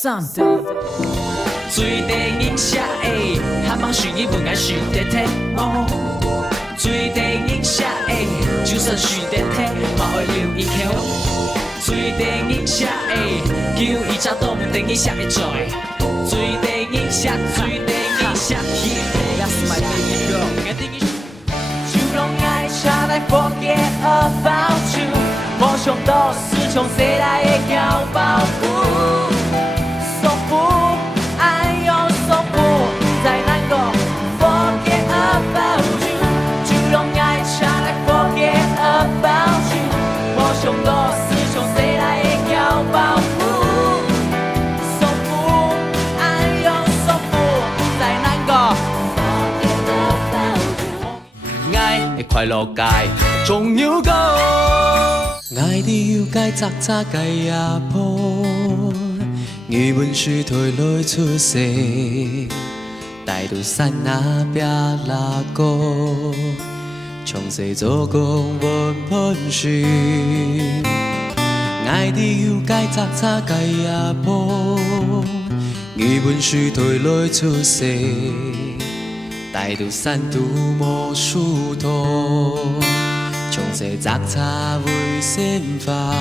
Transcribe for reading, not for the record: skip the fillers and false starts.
Sunday。水地影射的，喊梦是伊问爱是在体哦。水地影射的，就算是在体，嘛会留伊口。水地影射的，求伊才懂地影射会做的。水地影射，水地影射，That's my baby girl。就拢爱车来 forget about you， 梦想都是从谁来的交保护。束缚，爱用束缚，再难过 forget about you， 就拢爱车来 forget about you， 梦想都是从谁来的交保护。束缚，爱用束缚，再难过 forget about you。爱的快乐界，仲要讲。爱的要街窄窄街也破，语文书退来出世，大肚山那边拉歌，从细做工问喷水。爱的要街窄窄街也破，语文书退来出世，大肚山都无梳头。从细杂草为先发。